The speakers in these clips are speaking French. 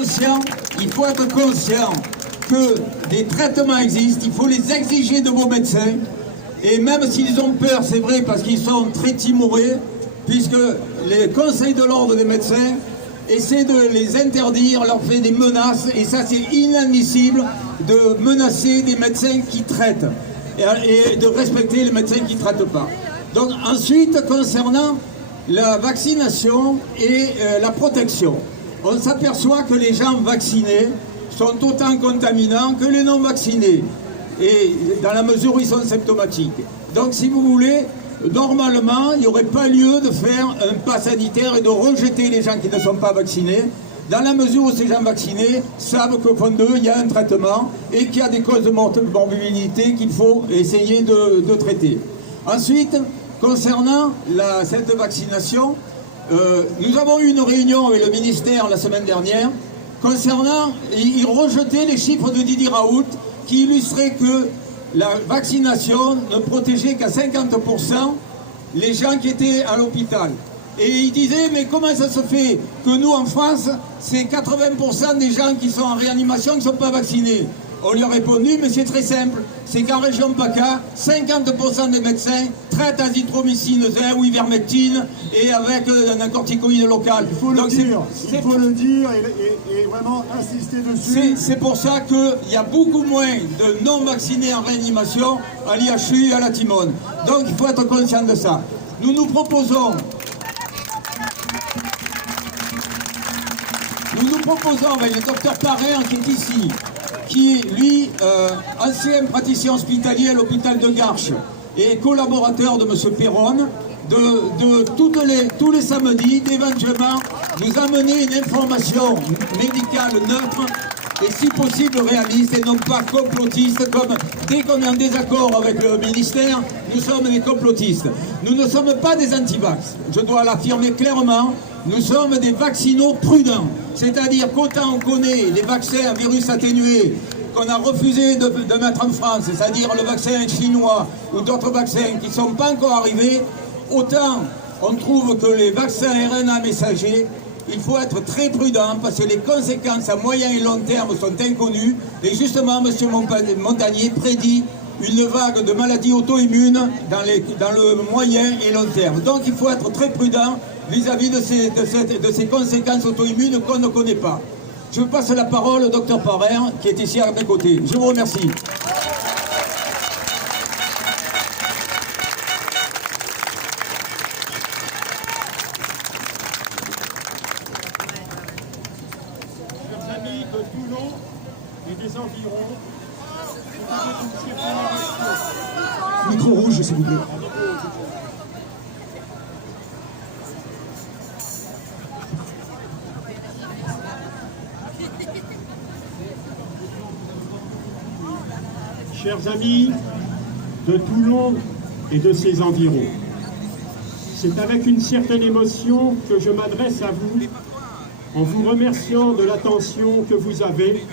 être conscient que des traitements existent, il faut les exiger de vos médecins. Et même s'ils ont peur, c'est vrai, parce qu'ils sont très timorés, puisque les conseils de l'ordre des médecins essaient de les interdire, leur fait des menaces, et ça c'est inadmissible de menacer des médecins qui traitent, et de respecter les médecins qui ne traitent pas. Donc ensuite, concernant la vaccination et la protection, on s'aperçoit que les gens vaccinés sont autant contaminants que les non vaccinés, et dans la mesure où ils sont symptomatiques. Donc si vous voulez, normalement, il n'y aurait pas lieu de faire un pass sanitaire et de rejeter les gens qui ne sont pas vaccinés, dans la mesure où ces gens vaccinés savent qu'au fond d'eux, il y a un traitement et qu'il y a des causes de morbidité qu'il faut essayer de traiter. Ensuite, concernant cette vaccination, nous avons eu une réunion avec le ministère la semaine dernière concernant, il rejetait les chiffres de Didier Raoult qui illustraient que la vaccination ne protégeait qu'à 50% les gens qui étaient à l'hôpital. Et il disait, mais comment ça se fait que nous, en France, c'est 80% des gens qui sont en réanimation qui ne sont pas vaccinés? On lui a répondu, mais c'est très simple, c'est qu'en région PACA, 50% des médecins traitent azithromycine zinc ou ivermectine et avec un corticoïde local. Il faut le dire et vraiment insister dessus. C'est pour ça qu'il y a beaucoup moins de non-vaccinés en réanimation à l'IHU et à la Timone. Donc il faut être conscient de ça. Nous proposons avec le docteur Parrain qui est ici, qui est, lui, ancien praticien hospitalier à l'hôpital de Garches et collaborateur de M. Perron, tous les samedis, d'éventuellement nous amener une information médicale neutre et si possible réaliste et non pas complotiste, comme dès qu'on est en désaccord avec le ministère, nous sommes des complotistes. Nous ne sommes pas des anti-vax, je dois l'affirmer clairement, nous sommes des vaccinaux prudents. C'est-à-dire qu'autant on connaît les vaccins à virus atténué qu'on a refusé de mettre en France, c'est-à-dire le vaccin chinois ou d'autres vaccins qui ne sont pas encore arrivés, autant on trouve que les vaccins RNA messagers, il faut être très prudent parce que les conséquences à moyen et long terme sont inconnues. Et justement, M. Montagnier prédit une vague de maladies auto-immunes dans le moyen et long terme. Donc il faut être très prudent vis-à-vis de ces conséquences auto-immunes qu'on ne connaît pas. Je passe la parole au docteur Parrain qui est ici à mes côtés. Je vous remercie. Chers amis de Toulon et des environs, micro rouge, s'il vous plaît. Chers amis de Toulon et de ses environs, c'est avec une certaine émotion que je m'adresse à vous en vous remerciant de l'attention que vous avez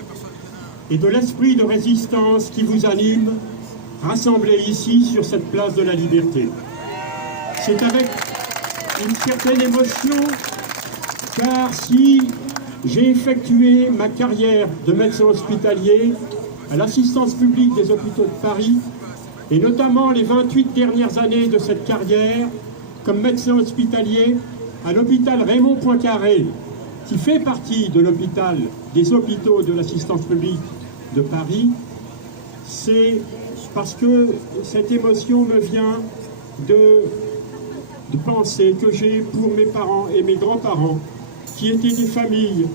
et de l'esprit de résistance qui vous anime, rassemblés ici sur cette place de la Liberté. C'est avec une certaine émotion, car si j'ai effectué ma carrière de médecin hospitalier à l'assistance publique des hôpitaux de Paris, et notamment les 28 dernières années de cette carrière comme médecin hospitalier à l'hôpital Raymond Poincaré, qui fait partie de l'hôpital des hôpitaux de l'assistance publique de Paris, c'est parce que cette émotion me vient de penser que j'ai pour mes parents et mes grands-parents, qui étaient des familles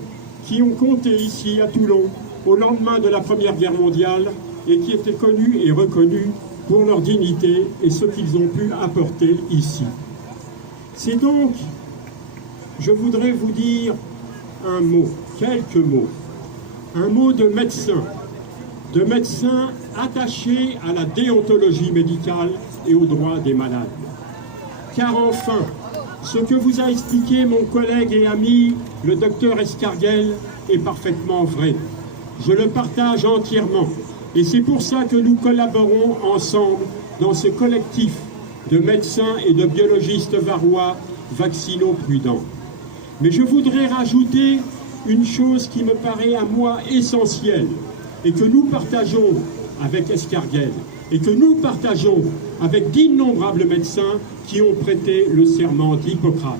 qui ont compté ici à Toulon au lendemain de la Première Guerre mondiale et qui étaient connus et reconnus pour leur dignité et ce qu'ils ont pu apporter ici. C'est donc, je voudrais vous dire un mot, quelques mots, un mot de médecin attaché à la déontologie médicale et aux droits des malades. Car enfin, ce que vous a expliqué mon collègue et ami, le docteur Escarguel, est parfaitement vrai. Je le partage entièrement. Et c'est pour ça que nous collaborons ensemble dans ce collectif de médecins et de biologistes varois vaccinaux prudents. Mais je voudrais rajouter une chose qui me paraît à moi essentielle et que nous partageons avec Escarguel et que nous partageons avec d'innombrables médecins qui ont prêté le serment d'Hippocrate.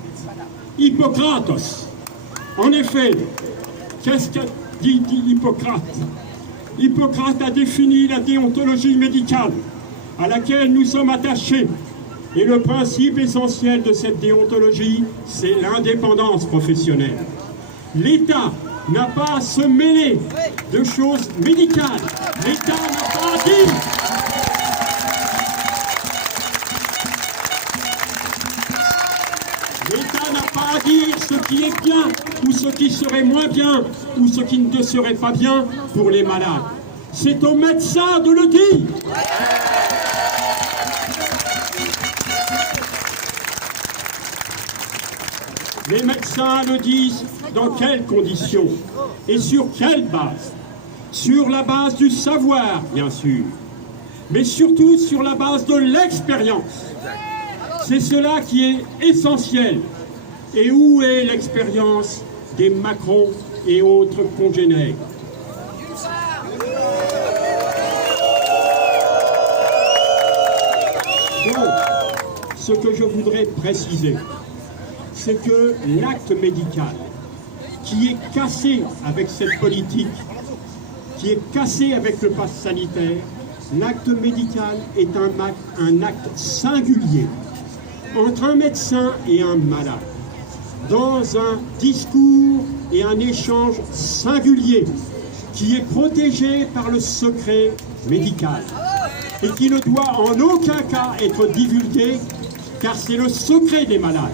Hippocratos. En effet, qu'est-ce qu'a dit Hippocrate? Hippocrate a défini la déontologie médicale à laquelle nous sommes attachés. Et le principe essentiel de cette déontologie, c'est l'indépendance professionnelle. L'État n'a pas à se mêler de choses médicales. L'État n'a pas à dire. L'État n'a pas à dire ce qui est bien ou ce qui serait moins bien ou ce qui ne serait pas bien pour les malades. C'est aux médecins de le dire. Les médecins le disent dans quelles conditions et sur quelle base? Sur la base du savoir, bien sûr, mais surtout sur la base de l'expérience. C'est cela qui est essentiel. Et où est l'expérience des Macron et autres congénères? Donc, ce que je voudrais préciser, c'est que l'acte médical qui est cassé avec cette politique, qui est cassé avec le pass sanitaire, l'acte médical est un acte singulier entre un médecin et un malade, dans un discours et un échange singulier qui est protégé par le secret médical et qui ne doit en aucun cas être divulgué, car c'est le secret des malades.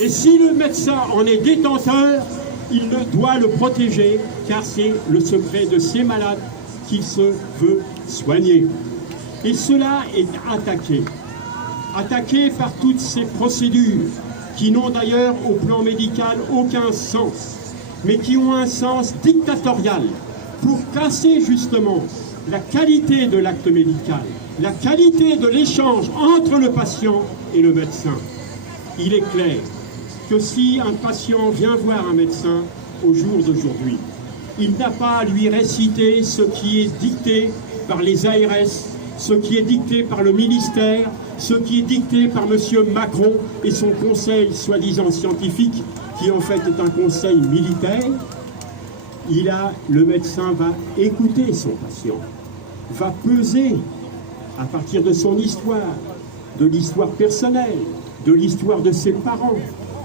Et si le médecin en est détenteur, il doit le protéger, car c'est le secret de ces malades qu'il se veut soigner. Et cela est attaqué par toutes ces procédures qui n'ont d'ailleurs au plan médical aucun sens, mais qui ont un sens dictatorial pour casser justement la qualité de l'acte médical, la qualité de l'échange entre le patient et le médecin. Il est clair que si un patient vient voir un médecin au jour d'aujourd'hui, il n'a pas à lui réciter ce qui est dicté par les ARS, ce qui est dicté par le ministère, ce qui est dicté par M. Macron et son conseil soi-disant scientifique, qui en fait est un conseil militaire. Le médecin va écouter son patient, va peser à partir de son histoire, de l'histoire personnelle, de l'histoire de ses parents,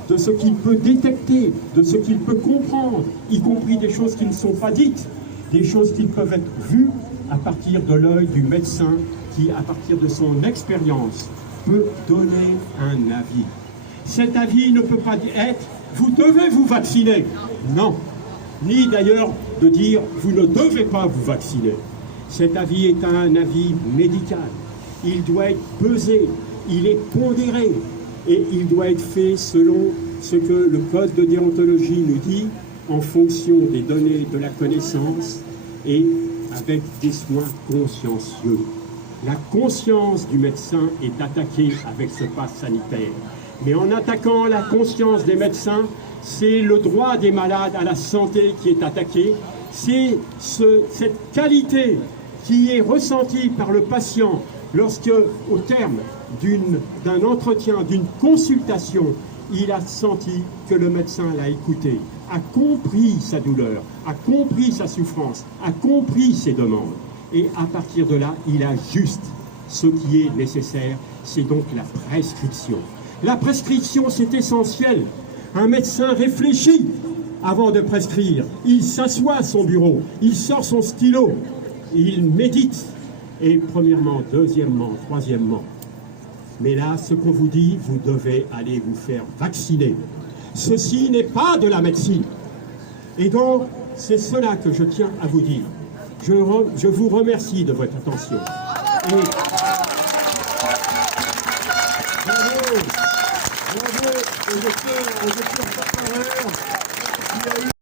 de ce qu'il peut détecter, de ce qu'il peut comprendre, y compris des choses qui ne sont pas dites, des choses qui peuvent être vues à partir de l'œil du médecin qui, à partir de son expérience, peut donner un avis. Cet avis ne peut pas être « vous devez vous vacciner ». Non, ni d'ailleurs de dire « vous ne devez pas vous vacciner ». Cet avis est un avis médical. Il doit être pesé, il est pondéré, et il doit être fait selon ce que le code de déontologie nous dit, en fonction des données de la connaissance et avec des soins consciencieux. La conscience du médecin est attaquée avec ce pass sanitaire. Mais en attaquant la conscience des médecins, c'est le droit des malades à la santé qui est attaqué. C'est cette qualité qui est ressentie par le patient lorsque, au terme d'un entretien, d'une consultation, il a senti que le médecin l'a écouté, a compris sa douleur, a compris sa souffrance, a compris ses demandes. Et à partir de là, il ajuste ce qui est nécessaire, c'est donc la prescription. La prescription, c'est essentiel. Un médecin réfléchit avant de prescrire. Il s'assoit à son bureau, il sort son stylo, il médite. Et premièrement, deuxièmement, troisièmement. Mais là, ce qu'on vous dit, vous devez aller vous faire vacciner. Ceci n'est pas de la médecine. Et donc, c'est cela que je tiens à vous dire. Je vous remercie de votre attention. Et... Bravo, bravo,